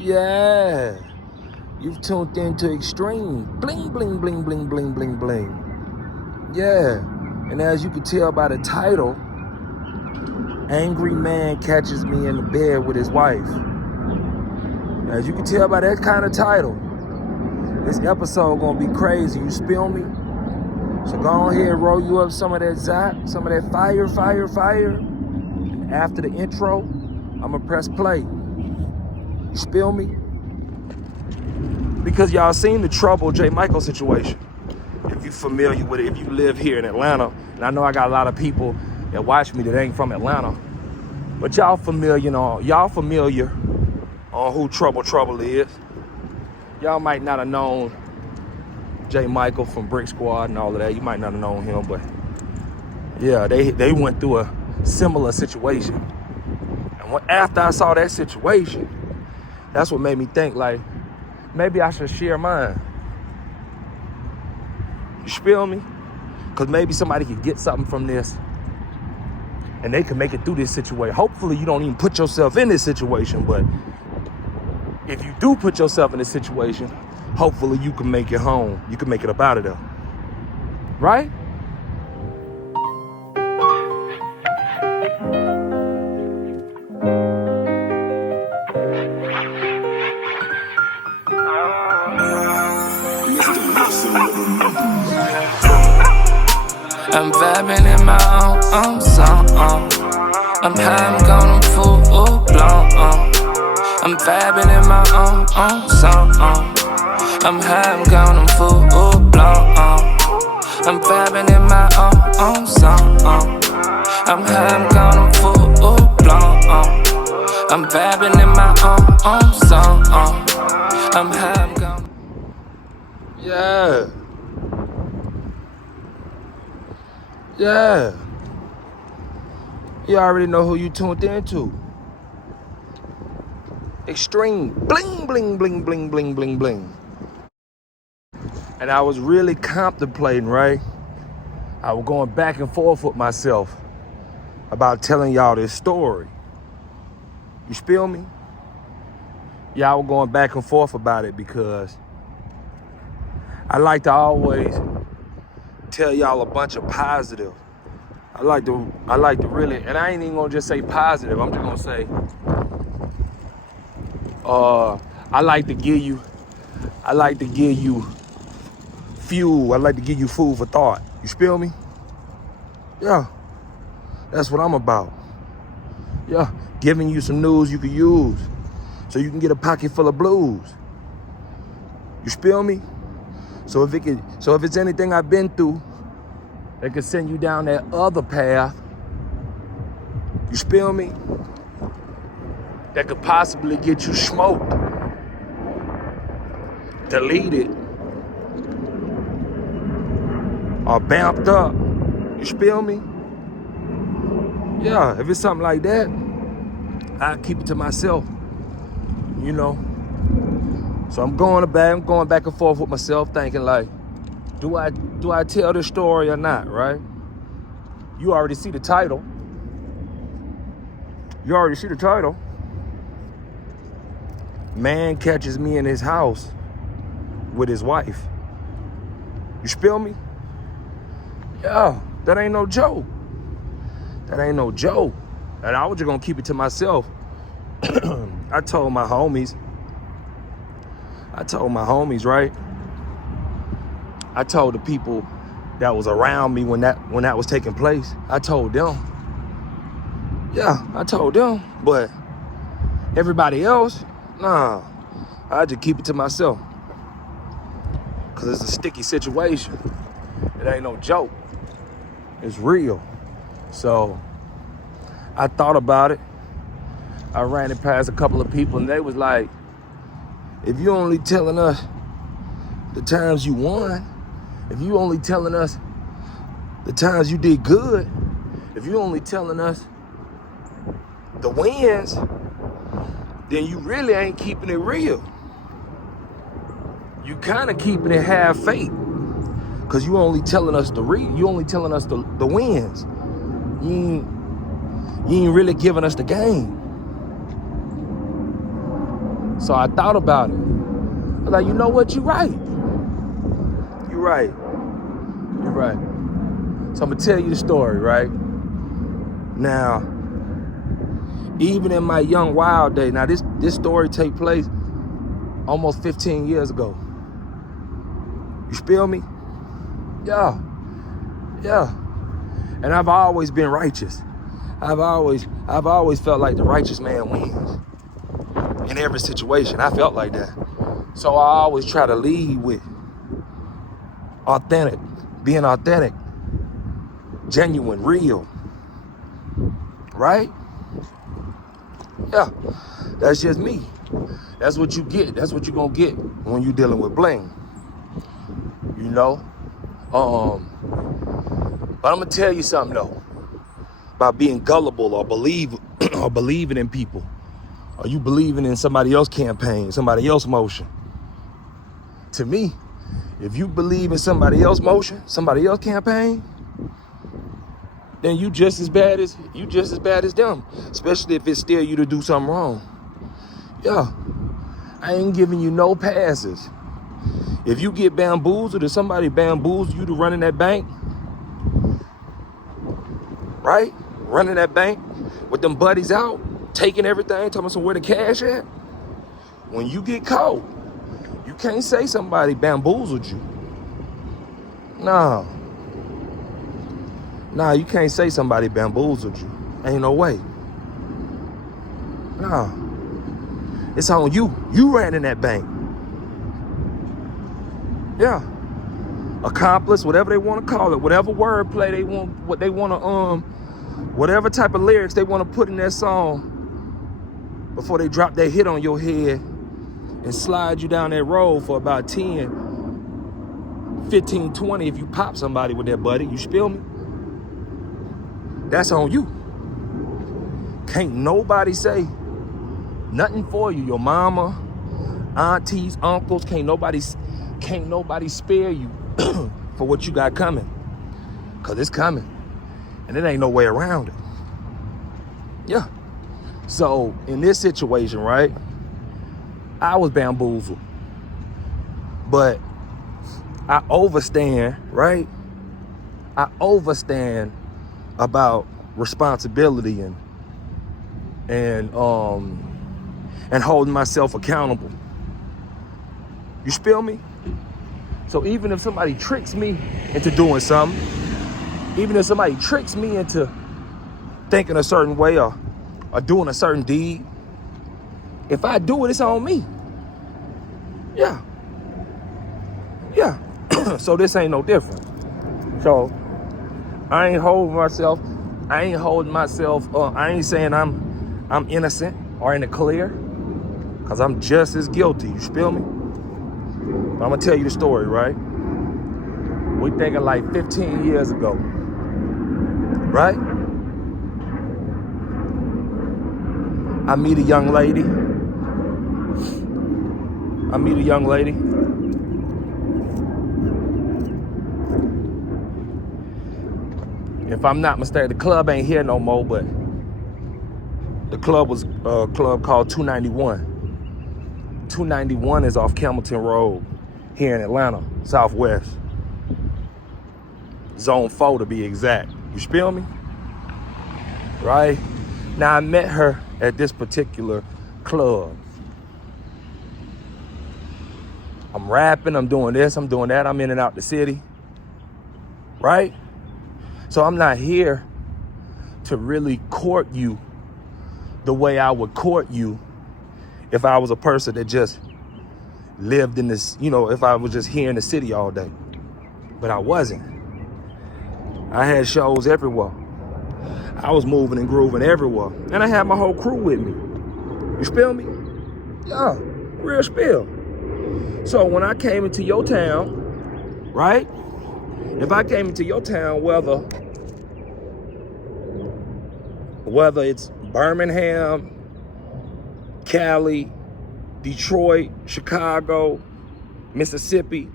Yeah, you've tuned into Extreme Bling Bling Bling Bling Bling Bling Bling. Yeah, and as you can tell by the title, Angry Man Catches Me in the Bed with His Wife. As you can tell by that kind of title, this episode gonna be crazy, you spill me? So go ahead and roll you up some of that zap, some of that fire. And after the intro, I'ma press play. You spill me? Because y'all seen the Trouble J. Michael situation. If you familiar with it, if you live here in Atlanta, and I know I got a lot of people that watch me that ain't from Atlanta, but y'all familiar on who Trouble is. Y'all might not have known J. Michael from Brick Squad and all of that. You might not have known him, but yeah, they went through a similar situation. And after I saw that situation, that's what made me think, like, maybe I should share mine. You feel me? Because maybe somebody could get something from this and they can make it through this situation. Hopefully you don't even put yourself in this situation, but if you do put yourself in this situation, hopefully you can make it home. You can make it up out of there. Right? I'm vibing in my own song. I'm high, I'm gone, I'm full blown. I'm vibing in my own song. I'm high, I'm gone, I'm full blown. I'm vibing in my own song. I'm high, I'm gone, I'm full blown. I'm vibing in my own song. I'm high, I'm gone. Yeah. Yeah. You already know who you tuned into. Extreme Bling Bling Bling Bling Bling Bling Bling. And I was really contemplating, right? I was going back and forth with myself about telling y'all this story. You feel me? Yeah, I was going back and forth about it because I like to always tell y'all a bunch of positive. I like to really, and I ain't even gonna just say positive. I'm just gonna say, I like to give you fuel. I like to give you food for thought. You feel me? Yeah, that's what I'm about. Yeah, giving you some news you can use so you can get a pocket full of blues. You feel me? So if it's anything I've been through that could send you down that other path, you feel me? That could possibly get you smoked, deleted, or bamped up. You feel me? Yeah, if it's something like that, I keep it to myself, you know? So I'm going back and forth with myself, thinking like, do I tell this story or not, right? You already see the title. Man catches me in his house with his wife. You feel me? Yeah, that ain't no joke. And I was just gonna keep it to myself. I told my homies, right? I told the people that was around me when that was taking place. I told them. Yeah, I told them. But everybody else, nah, I just keep it to myself. Cause it's a sticky situation. It ain't no joke. It's real. So I thought about it. I ran it past a couple of people and they was like, if you only telling us the times you won, if you only telling us the times you did good, if you only telling us the wins, then you really ain't keeping it real. You kind of keeping it half fake, cause you only telling us the wins. You ain't really giving us the game. So I thought about it. I was like, you know what? You're right. You're right. You're right. So I'm gonna tell you the story, right? Now, even in my young wild day, now this story take place almost 15 years ago. You feel me? Yeah. And I've always been righteous. I've always felt like the righteous man wins. In every situation, I felt like that. So I always try to lead with being authentic, genuine, real. Right? Yeah, that's just me. That's what you get. That's what you're gonna get when you're dealing with bling. You know? But I'm gonna tell you something though, about being gullible or believing in people. Or you believing in somebody else's campaign, somebody else's motion. To me, if you believe in somebody else's motion, somebody else's campaign, then you just as bad as them. Especially if it steer you to do something wrong. Yeah. I ain't giving you no passes. If you get bamboozled or somebody bamboozles you to running that bank, right? Running that bank with them buddies out, taking everything, talking about where the cash at. When you get caught, you can't say somebody bamboozled you. No, you can't say somebody bamboozled you. Ain't no way. No, it's on you. You ran in that bank. Yeah. Accomplice, whatever they want to call it, whatever wordplay they want, what they want to, whatever type of lyrics they want to put in that song before they drop that hit on your head and slide you down that road for about 10, 15, 20 if you pop somebody with that, buddy. You feel me? That's on you. Can't nobody say nothing for you. Your mama, aunties, uncles, can't nobody spare you for what you got coming. Cause it's coming. And there ain't no way around it. Yeah. So in this situation, right, I was bamboozled. But I overstand, right? I overstand about responsibility and holding myself accountable. You feel me? So even if somebody tricks me into doing something, even if somebody tricks me into thinking a certain way or doing a certain deed, if I do it, it's on me. Yeah. So this ain't no different. So I ain't saying I'm innocent or in the clear, because I'm just as guilty. You feel me? But I'm gonna tell you the story, right? We thinking like 15 years ago, right? I meet a young lady. If I'm not mistaken, the club ain't here no more, but the club was a club called 291. 291 is off Campbellton Road here in Atlanta, Southwest. Zone 4 to be exact. You feel me? Right? Now I met her at this particular club. I'm rapping, I'm doing this, I'm doing that, I'm in and out the city. Right? So I'm not here to really court you the way I would court you if I was a person that just lived in this, if I was just here in the city all day. But I wasn't. I had shows everywhere. I was moving and grooving everywhere. And I had my whole crew with me. You feel me? Yeah, real spill. So when I came into your town, right? If I came into your town, whether it's Birmingham, Cali, Detroit, Chicago, Mississippi,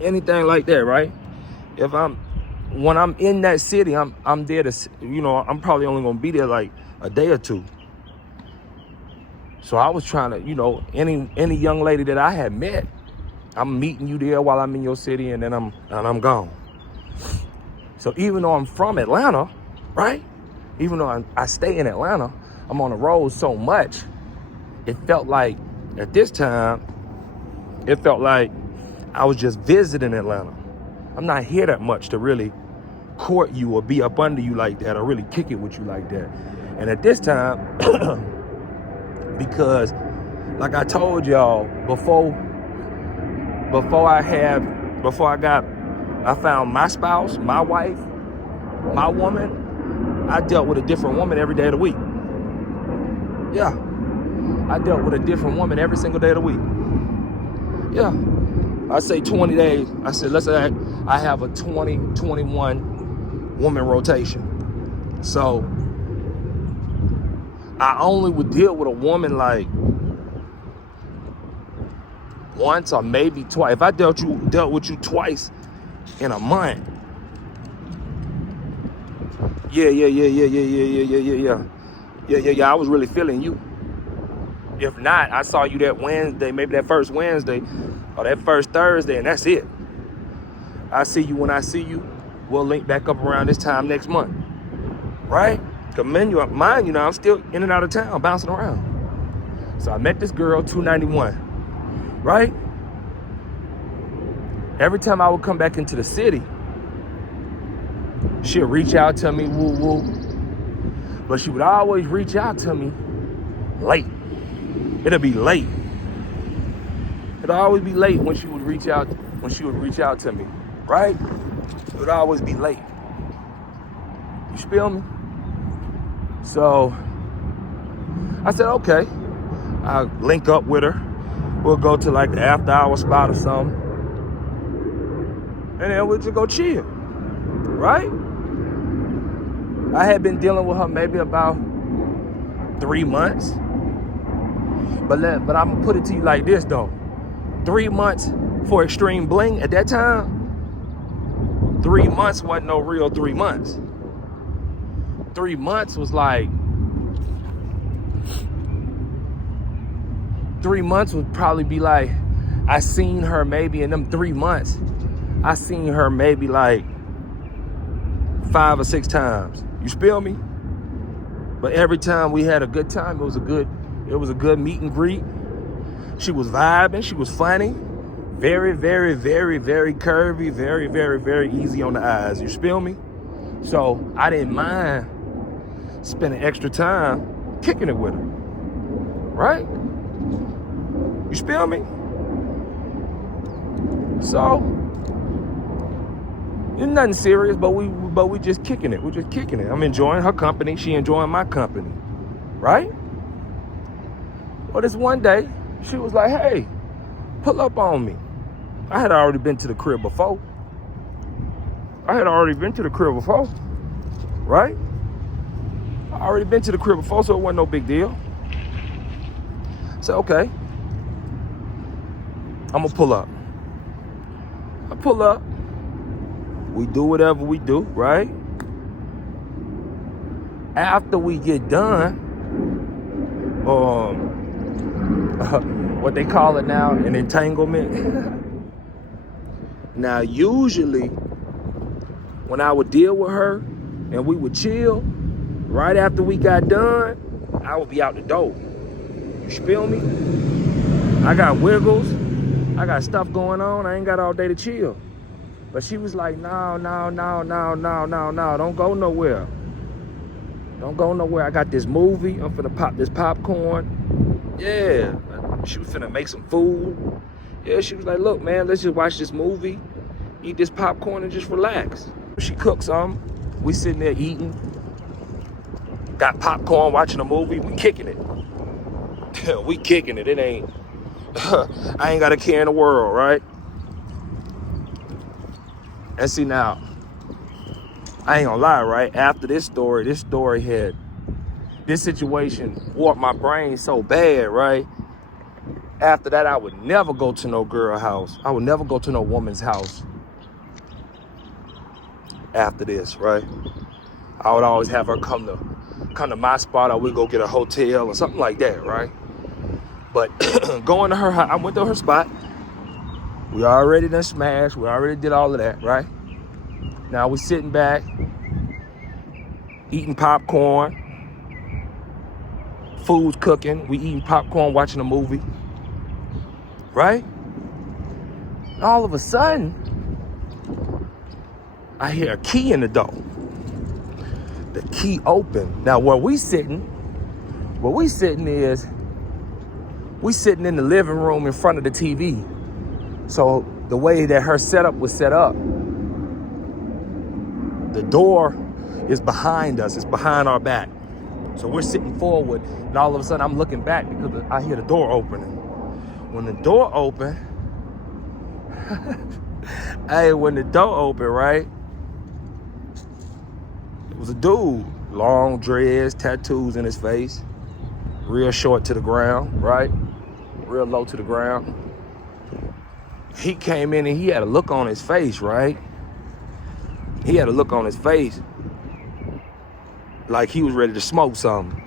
anything like that, right? When I'm in that city, I'm there to, I'm probably only gonna be there like a day or two. So I was trying to, you know, any young lady that I had met, I'm meeting you there while I'm in your city, and then I'm gone. So even though I'm from Atlanta, right? Even though I stay in Atlanta, I'm on the road so much, it felt like, at this time, it felt like I was just visiting Atlanta. I'm not here that much to really court you or be up under you like that or really kick it with you like that. And at this time, because like I told y'all, before I found my spouse, my wife, my woman, I dealt with a different woman every day of the week. Yeah. I dealt with a different woman every single day of the week. Yeah. I say 20 days. I said, let's say I have a 20-21 woman rotation. So I only would deal with a woman like once or maybe twice. If I dealt with you twice in a month, yeah, I was really feeling you. If not, I saw you that Wednesday, maybe that first Wednesday or that first Thursday, and that's it. I see you when I see you. We'll link back up around this time next month, right? Cause mind you, I'm still in and out of town, bouncing around. So I met this girl, 291, right? Every time I would come back into the city, she'd reach out to me, woo woo. But she would always reach out to me late. It'll be late. It'll always be late when she would reach out to me, right? It would always be late. You feel me? So I said, okay. I'll link up with her. We'll go to like the after hour spot or something. And then we'll just go chill, right? I had been dealing with her maybe about 3 months. But I'm gonna put it to you like this though. 3 months for Extreme Bling at that time, 3 months wasn't no real 3 months. 3 months was like, 3 months would probably be like, I seen her maybe in them 3 months, I seen her maybe like 5 or 6 times. You feel me? But every time we had a good time, it was a good meet and greet. She was vibing, she was funny. Very, very, very, very curvy, very, very, very easy on the eyes. You feel me? So I didn't mind spending extra time kicking it with her. Right? You feel me? So it's nothing serious, but we just kicking it. We're just kicking it. I'm enjoying her company. She enjoying my company. Right? Well, this one day, she was like, hey, pull up on me. I had already been to the crib before. Right? I already been to the crib before, so it wasn't no big deal. So, okay. I'm gonna pull up. I pull up. We do whatever we do, right? After we get done, what they call it now, an entanglement. Now, usually, when I would deal with her and we would chill, right after we got done, I would be out the door. You feel me? I got wiggles. I got stuff going on. I ain't got all day to chill. But she was like, no, don't go nowhere. Don't go nowhere. I got this movie. I'm finna pop this popcorn. Yeah. She was finna make some food. Yeah, she was like, look, man, let's just watch this movie, eat this popcorn, and just relax. She cooked some. We sitting there eating. Got popcorn, watching a movie. We kicking it. We kicking it. It ain't, I ain't got a care in the world, right? And see now, I ain't gonna lie, right? After this situation warped my brain so bad, right? After that, I would never go to no girl house. I would never go to no woman's house after this, right? I would always have her come to my spot, or we'd go get a hotel or something like that, right? But going to her house, I went to her spot. We already done smashed. We already did all of that, right? Now we sitting back, eating popcorn. Food's cooking. We eating popcorn, watching a movie, right? All of a sudden, I hear a key in the door. The key open. Now where we sitting is, we sitting in the living room in front of the TV. So the way that her setup was set up, the door is behind us. It's behind our back. So we're sitting forward, and all of a sudden I'm looking back because I hear the door opening. When the door opened, when the door opened, right? It was a dude, long dreads, tattoos in his face, real short to the ground, right? Real low to the ground. He came in and he had a look on his face, right? He had a look on his face like he was ready to smoke something,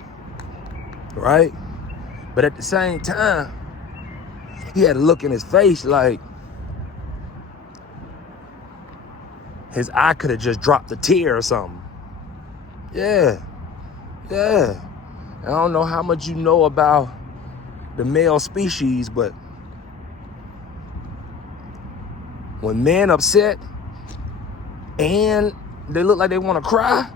right? But at the same time, he had a look in his face like his eye could have just dropped a tear or something. Yeah. I don't know how much you know about the male species, but when men upset and they look like they want to cry,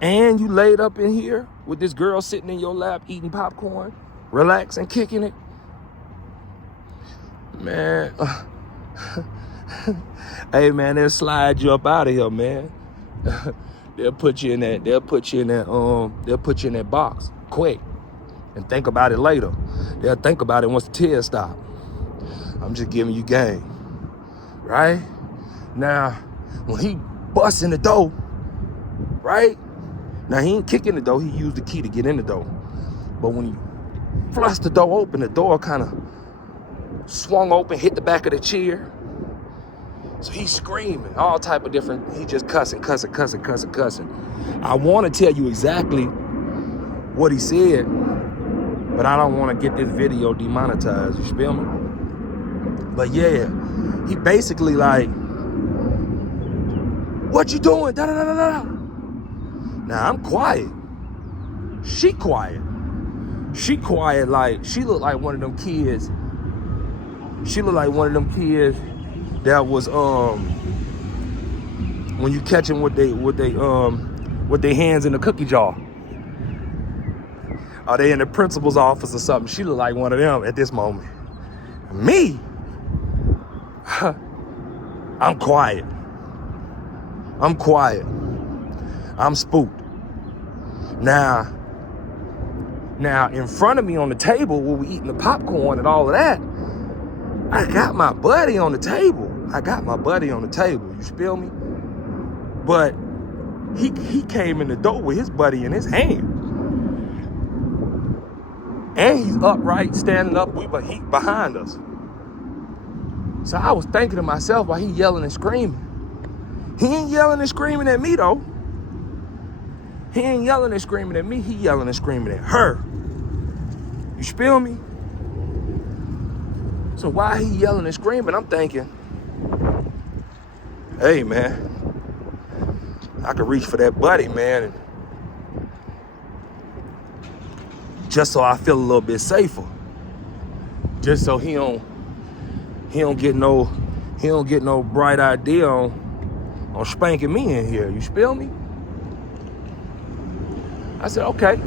and you laid up in here with this girl sitting in your lap eating popcorn, relaxing, kicking it, man. Hey man, they'll slide you up out of here, man. They'll put you in that box quick and think about it later. They'll think about it once the tears stop. I'm just giving you game, right? Now, when he busts in the door, right? Now, he ain't kicking the door. He used the key to get in the door. But when he flushed the door open, the door kind of swung open, hit the back of the chair. So he's screaming, all type of different, he just cussing. I want to tell you exactly what he said, but I don't want to get this video demonetized, you feel me? But yeah, he basically like, what you doing? Da-da-da-da-da. Now I'm quiet. She quiet. She quiet like, she looked like one of them kids. She looked like one of them kids that was when you catch them with their hands in the cookie jar. Are they in the principal's office or something? She looked like one of them at this moment. Me, I'm quiet. I'm spooked. Now in front of me on the table where we eating the popcorn and all of that, I got my buddy on the table. You feel me? But he came in the door with his buddy in his hand. And he's upright, standing up, but he behind us. So I was thinking to myself while he yelling and screaming. He ain't yelling and screaming at me though. He ain't yelling and screaming at me, he yelling and screaming at her. You feel me? So while he yelling and screaming, I'm thinking, hey man, I could reach for that buddy, man, and just so I feel a little bit safer. Just so he don't get no bright idea on spanking me in here. You feel me? I said, okay.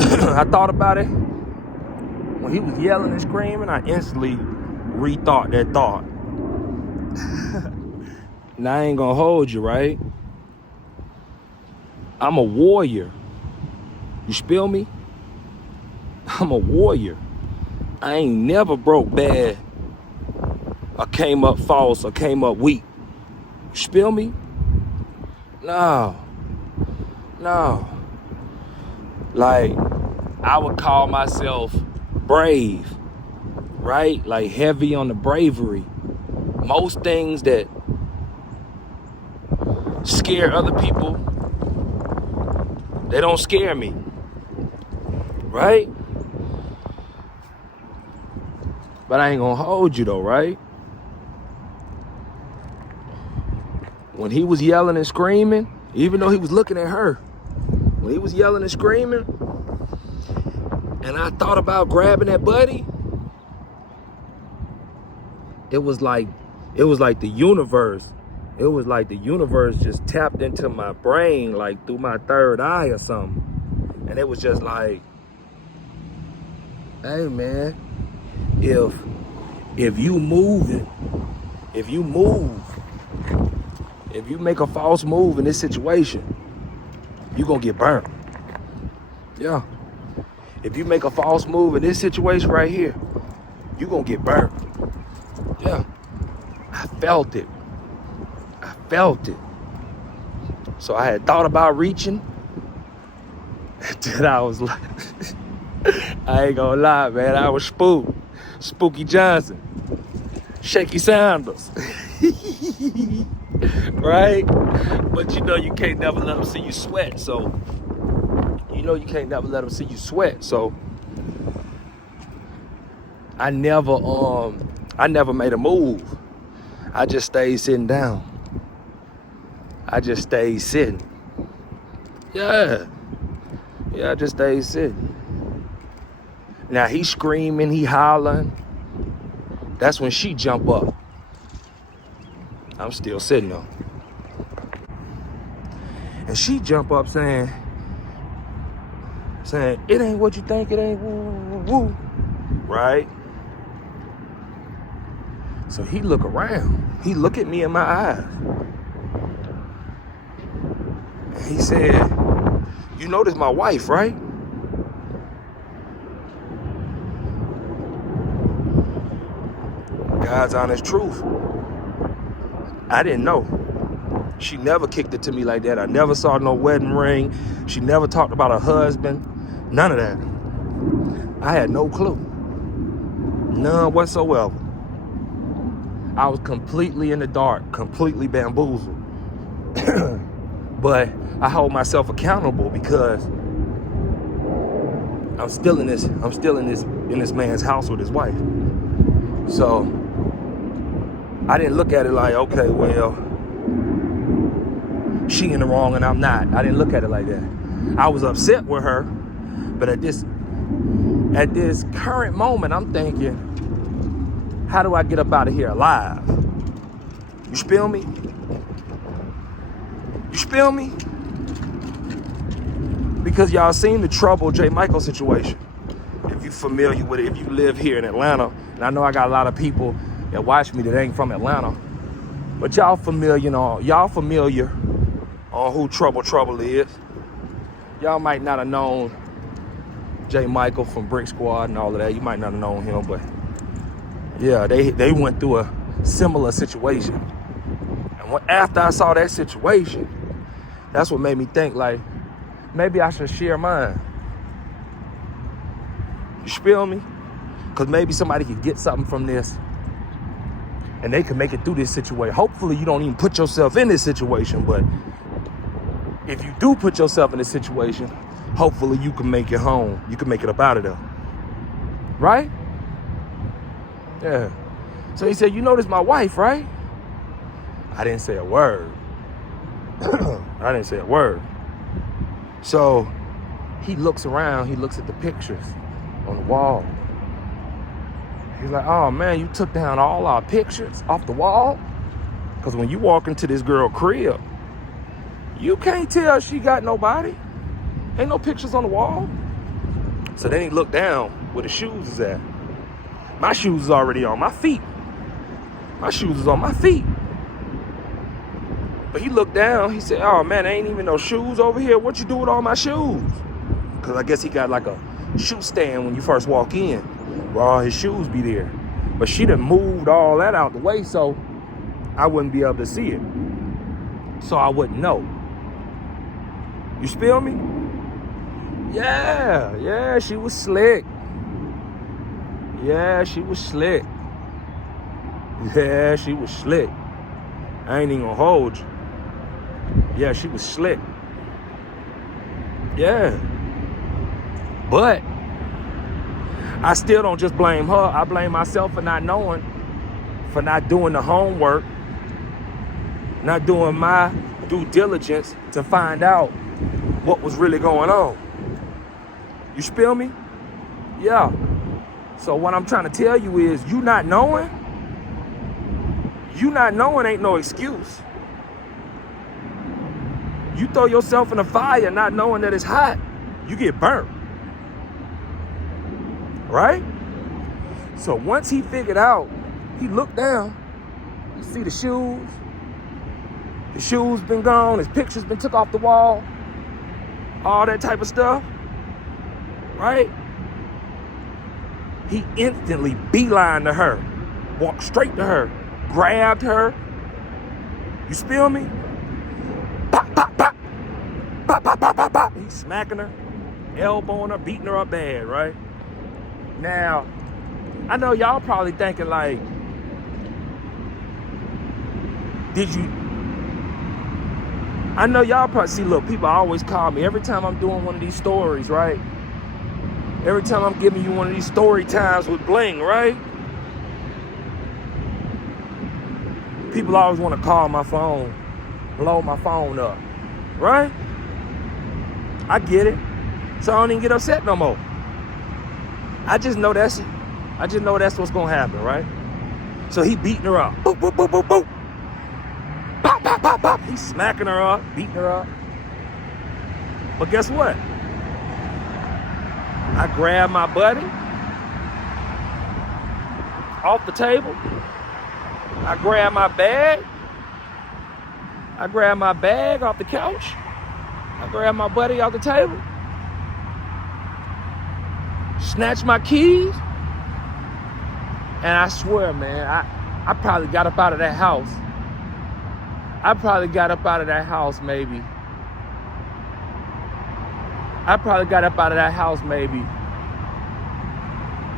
I thought about it. When he was yelling and screaming, I instantly rethought that thought. Now, I ain't gonna hold you, right? I'm a warrior. You feel me? I'm a warrior. I ain't never broke bad or came up false or came up weak. You feel me? No. Like, I would call myself brave, right? Like heavy on the bravery. Most things that scare other people, They don't scare me, right? But I ain't gonna hold you though, right? When he was yelling and screaming, even though he was looking at her, when he was yelling and screaming, and I thought about grabbing that buddy, it was like the universe. It was like the universe just tapped into my brain, like through my third eye or something. And it was just like, hey man, if you make a false move in this situation, you gonna get burnt. Yeah. If you make a false move in this situation right here, you gonna get burnt. Yeah. I felt it. So I had thought about reaching. And then I was like, I ain't gonna lie, man. I was spooked. Spooky Johnson. Shaky Sanders. Right? But you know you can't never let them see you sweat. So, I never made a move. I just stayed sitting down. I just stayed sitting. Yeah, I just stayed sitting. Now he screaming, he hollering. That's when she jump up. I'm still sitting though. And she jump up saying, it ain't what you think, it ain't woo, woo, woo. Right? So he look around. He look at me in my eyes. And he said, you know this my wife, right? God's honest truth. I didn't know. She never kicked it to me like that. I never saw no wedding ring. She never talked about her husband. None of that. I had no clue. None whatsoever. I was completely in the dark, completely bamboozled. But I hold myself accountable because I'm still in this man's house with his wife. So I didn't look at it like, okay, well, she in the wrong and I'm not. I didn't look at it like that. I was upset with her, but at this current moment, I'm thinking, how do I get up out of here alive? You spill me? Because y'all seen the Trouble J. Michael situation. If you familiar with it, if you live here in Atlanta, and I know I got a lot of people that watch me that ain't from Atlanta, but y'all familiar on who Trouble is. Y'all might not have known J. Michael from Brick Squad and all of that. You might not have known him, but yeah, they went through a similar situation. And after I saw that situation, that's what made me think, like, maybe I should share mine. You feel me? Because maybe somebody could get something from this and they can make it through this situation. Hopefully you don't even put yourself in this situation, but if you do put yourself in this situation, hopefully you can make it home. You can make it up out of there. Right? Yeah. So he said, you know this my wife, right? I didn't say a word. I didn't say a word. So he looks around, he looks at the pictures on the wall. He's like, oh man, you took down all our pictures off the wall? Because when you walk into this girl crib, you can't tell she got nobody. Ain't no pictures on the wall. So then he looked down where the shoes is at. My shoes is already on my feet. My shoes is on my feet. But he looked down, he said, oh man, there ain't even no shoes over here. What you do with all my shoes? Because I guess he got like a shoe stand when you first walk in, where all his shoes be there. But she done moved all that out the way, so I wouldn't be able to see it. So I wouldn't know. You feel me? Yeah, she was slick. Yeah, she was slick. Yeah, she was slick. I ain't even gonna hold you. Yeah, she was slick. Yeah. But I still don't just blame her. I blame myself for not knowing, for not doing the homework, not doing my due diligence to find out what was really going on. You feel me? Yeah. So what I'm trying to tell you is you not knowing ain't no excuse. You throw yourself in the fire not knowing that it's hot, you get burnt. Right? So once he figured out, he looked down, you see the shoes been gone, his pictures been took off the wall, all that type of stuff, right? He instantly beelined to her, walked straight to her, grabbed her. You feel me? Pop, pop, pop. Pop, pop, pop, pop, pop. He's smacking her, elbowing her, beating her up bad, right? Now, I know y'all probably thinking like, I know y'all probably see, look, people always call me every time I'm doing one of these stories, right? Every time I'm giving you one of these story times with Bling, right? People always want to call my phone, blow my phone up, right? I get it. So I don't even get upset no more. I just know that's what's gonna happen, right? So he beating her up. Boop, boop, boop, boop, boop. Bop, bop, bop, bop. He's smacking her up, beating her up. But guess what? I grabbed my buddy off the table. I grabbed my bag. I grabbed my bag off the couch. I grabbed my buddy off the table. Snatched my keys. And I swear, man, I probably got up out of that house. maybe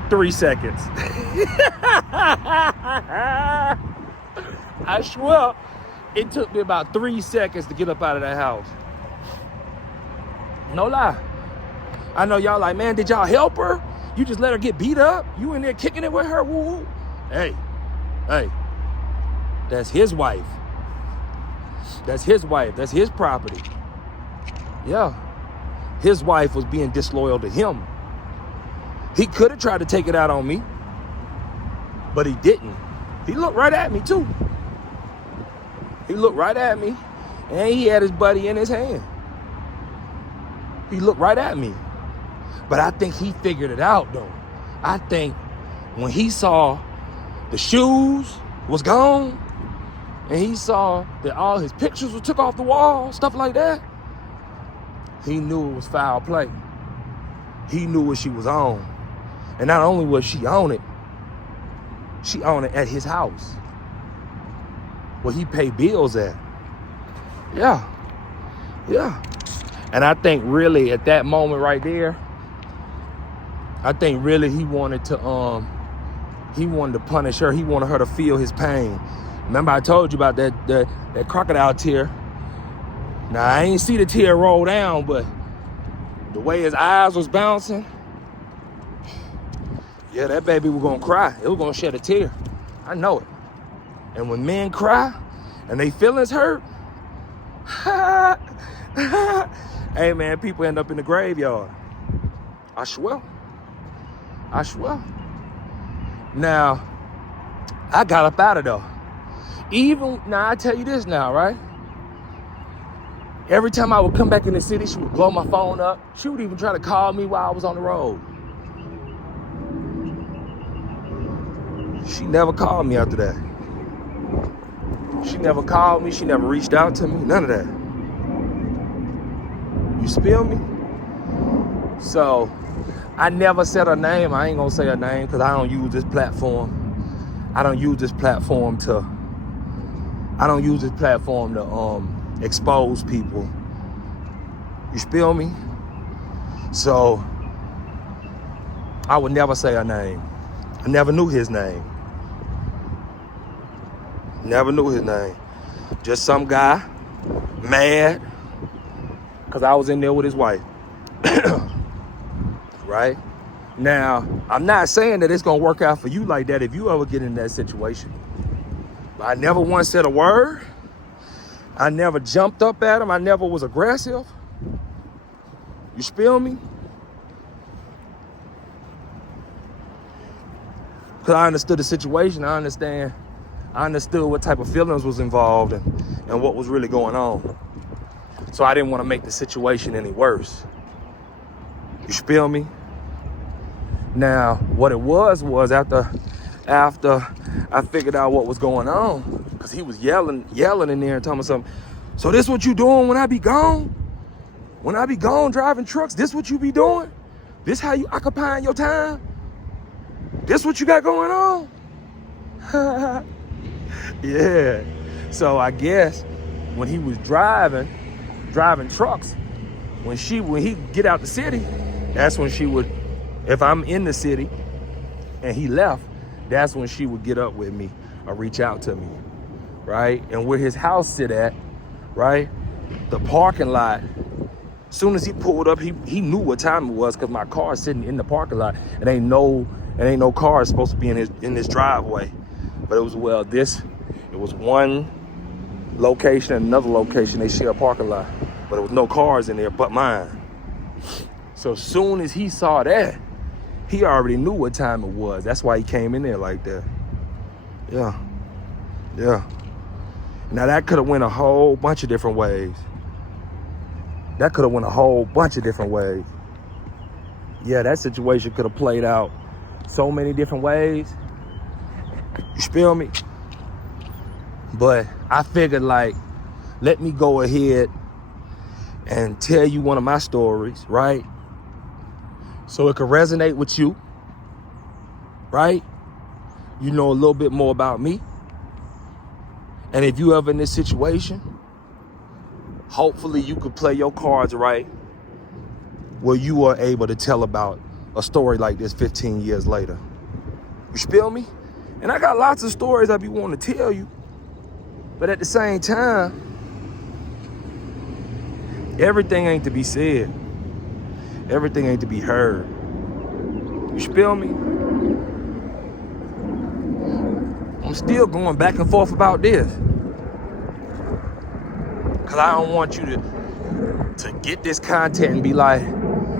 3 seconds. I swear, it took me about 3 seconds to get up out of that house. No lie. I know y'all like, man, did y'all help her? You just let her get beat up? You in there kicking it with her? Woo-woo. Hey, that's his wife. That's his property. Yeah. His wife was being disloyal to him. He could have tried to take it out on me, but he didn't. He looked right at me too. He looked right at me, and he had his buddy in his hand. He looked right at me. But I think he figured it out, though. I think when he saw the shoes was gone, and he saw that all his pictures were took off the wall, stuff like that, he knew it was foul play. He knew what she was on. And not only was she on it at his house, where he paid bills at. Yeah. And I think really at that moment right there, I think really he wanted to punish her. He wanted her to feel his pain. Remember I told you about that crocodile tear. Now I ain't see the tear roll down, but the way his eyes was bouncing, yeah, that baby was gonna cry. It was gonna shed a tear. I know it. And when men cry and they feelings hurt, hey man, people end up in the graveyard. I swear. Now, I got up out of there. Now I tell you this now, right? Every time I would come back in the city, she would blow my phone up. She would even try to call me while I was on the road. She never called me after that. She never called me. She never reached out to me. None of that. You feel me? So, I never said her name. I ain't gonna say her name because I don't use this platform. I don't use this platform to expose people. You feel me? So, I would never say her name. I never knew his name. Just some guy, mad, because I was in there with his wife. Right? Now, I'm not saying that it's gonna work out for you like that if you ever get in that situation. But I never once said a word. I never jumped up at him. I never was aggressive. You feel me? Because I understood the situation. I understood what type of feelings was involved and what was really going on. So I didn't want to make the situation any worse. You feel me? Now, what it was after I figured out what was going on, because he was yelling in there and telling me something. So this what you doing when I be gone? When I be gone driving trucks, this what you be doing? This how you occupying your time? This what you got going on? Yeah. So I guess when he was driving trucks, when he get out the city, that's when she would, if I'm in the city and he left, that's when she would get up with me or reach out to me, right? And where his house sit at, right? The parking lot, as soon as he pulled up, he knew what time it was because my car is sitting in the parking lot. It ain't no car supposed to be in this driveway. But it was, it was one location and another location, they share a parking lot. But there was no cars in there but mine. So as soon as he saw that, he already knew what time it was. That's why he came in there like that. Yeah. Now that could have went a whole bunch of different ways. Yeah, that situation could have played out so many different ways. You feel me? But I figured, like, let me go ahead and tell you one of my stories, right? So it could resonate with you, right? You know a little bit more about me. And if you ever in this situation, hopefully you could play your cards right where you are able to tell about a story like this 15 years later. You feel me? And I got lots of stories I be wanting to tell you. But at the same time, everything ain't to be said. Everything ain't to be heard. You feel me? I'm still going back and forth about this. Cause I don't want you to get this content and be like,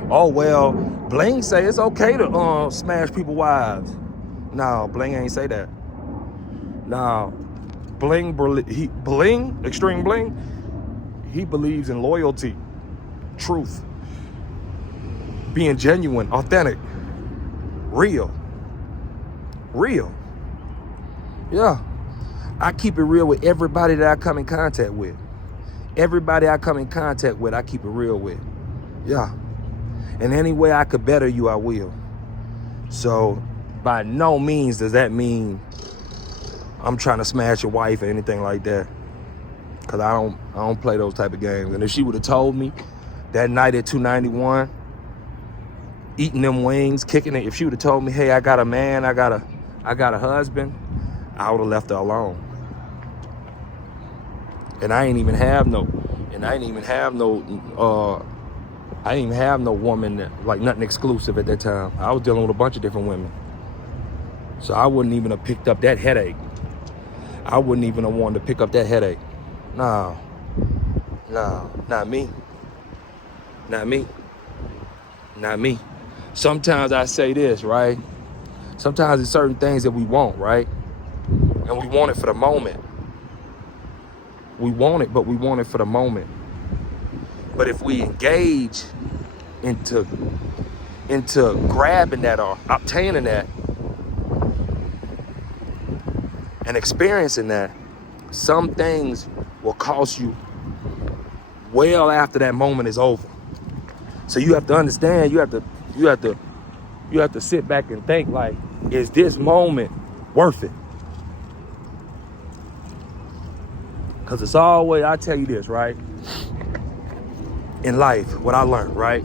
oh well, Bling say it's okay to smash people's wives. No, Bling ain't say that. No, Bling, Extreme Bling, he believes in loyalty, truth, being genuine, authentic, real. Yeah, I keep it real with everybody that I come in contact with. Everybody I come in contact with, I keep it real with. Yeah. And any way I could better you, I will. So by no means does that mean I'm trying to smash your wife or anything like that. Cause I don't play those type of games. And if she would have told me that night at 291, eating them wings, kicking it, if she would have told me, hey, I got a man, I got a husband, I would have left her alone. And I ain't even have no woman that, like, nothing exclusive at that time. I was dealing with a bunch of different women. So I wouldn't even have picked up that headache. I wouldn't even have wanted to pick up that headache. No, not me. Sometimes I say this, right? Sometimes it's certain things that we want, right? And we want it for the moment. We want it, but we want it for the moment. But if we engage into grabbing that or obtaining that and experiencing that, some things will cost you well after that moment is over. So you have to understand, you have to sit back and think, like, is this moment worth it? Because it's always, I tell you this, right? In life, what I learned, right?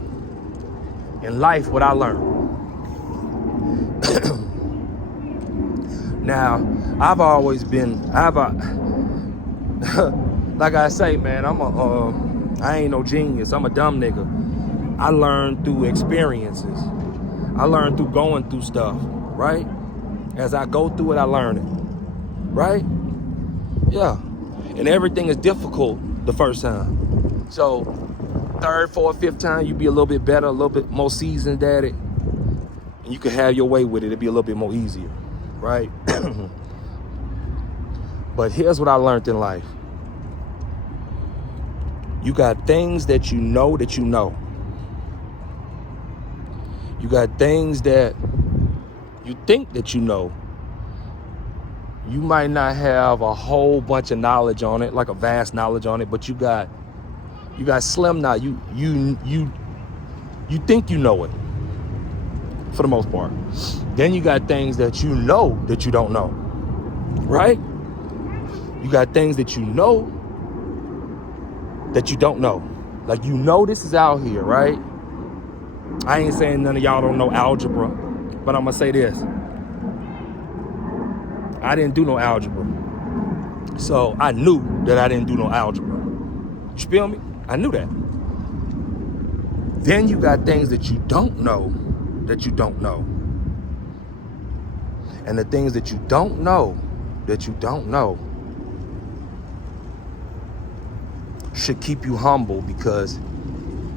Now, I've always been, like I say, man, I ain't no genius. I'm a dumb nigga. I learned through experiences. I learned through going through stuff, right? As I go through it, I learn it, right? Yeah. And everything is difficult the first time. So third, fourth, fifth time, you be a little bit better, a little bit more seasoned at it. And you can have your way with it. It'll be a little bit more easier, right? But here's what I learned in life. You got things that you know that you know. You got things that you think that you know. You might not have a whole bunch of knowledge on it, like a vast knowledge on it, but you got slim knowledge. You think you know it, for the most part. Then you got things that you know that you don't know, right? You got things that you know that you don't know. Like, you know this is out here, right? I ain't saying none of y'all don't know algebra, but I'm gonna say this. I didn't do no algebra. So I knew that I didn't do no algebra. You feel me? I knew that. Then you got things that you don't know that you don't know. And the things that you don't know that you don't know should keep you humble, because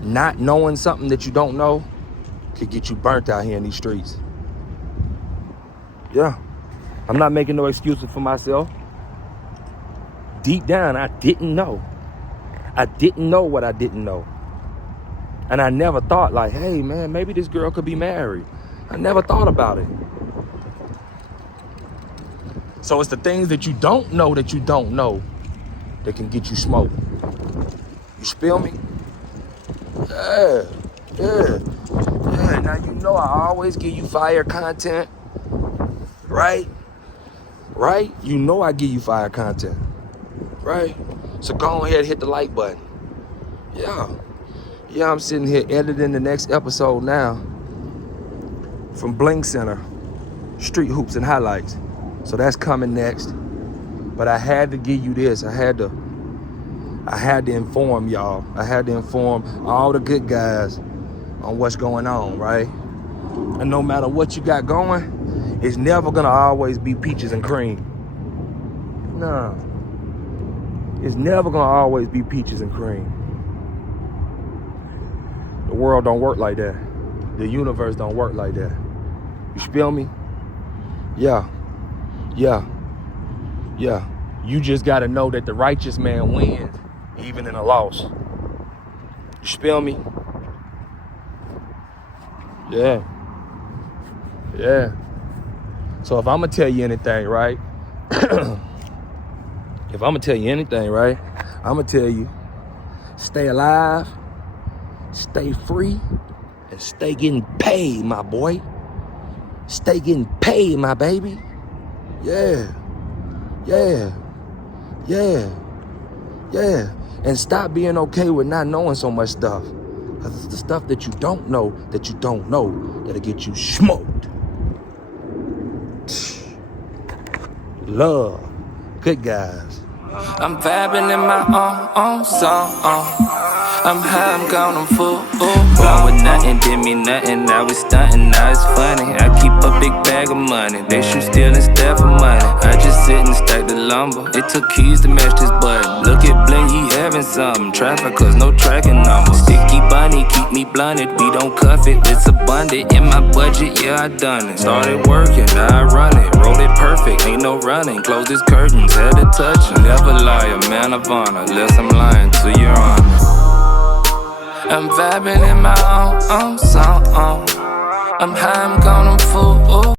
not knowing something that you don't know could get you burnt out here in these streets. Yeah. I'm not making no excuses for myself. Deep down, I didn't know. I didn't know what I didn't know. And I never thought, like, hey, man, maybe this girl could be married. I never thought about it. So it's the things that you don't know that can get you smoked. You feel me? Yeah. Now, you know I always give you fire content, right? Right? You know I give you fire content, right? So go ahead and hit the like button. Yeah, I'm sitting here editing the next episode now from Bling Center, Street Hoops and Highlights. So that's coming next. But I had to give you this. I had to inform y'all. I had to inform all the good guys on what's going on, right? And no matter what you got going, it's never gonna always be peaches and cream. No. It's never gonna always be peaches and cream. The world don't work like that. The universe don't work like that. You feel me? Yeah. You just gotta know that the righteous man wins, even in a loss. You feel me? Yeah. So if I'm gonna tell you anything, right? I'm gonna tell you, stay alive, stay free, and stay getting paid, my boy. Stay getting paid, my baby. Yeah. And stop being okay with not knowing so much stuff. Because it's the stuff that you don't know that'll get you smoked. Love. Good guys. I'm vibing in my own song. I'm high, I'm gone, I'm full. Blown with nothing, did me nothing. Now it's stunting, now it's funny. I keep a big bag of money. They shoot still instead for money. I just sit and stack the lumber. It took keys to match this button. Look at Bling, he having something. Traffic, cause no tracking number. Sticky bunny, keep me blunted. We don't cuff it, it's abundant. In my budget, yeah, I done it. Started working, now I run it. Roll it perfect, ain't no running. Close his curtains, had to touch it. Never lie, a man of honor. Unless I'm lying to your honor. I'm vibing in my own song. I'm high, I'm gone, I'm full.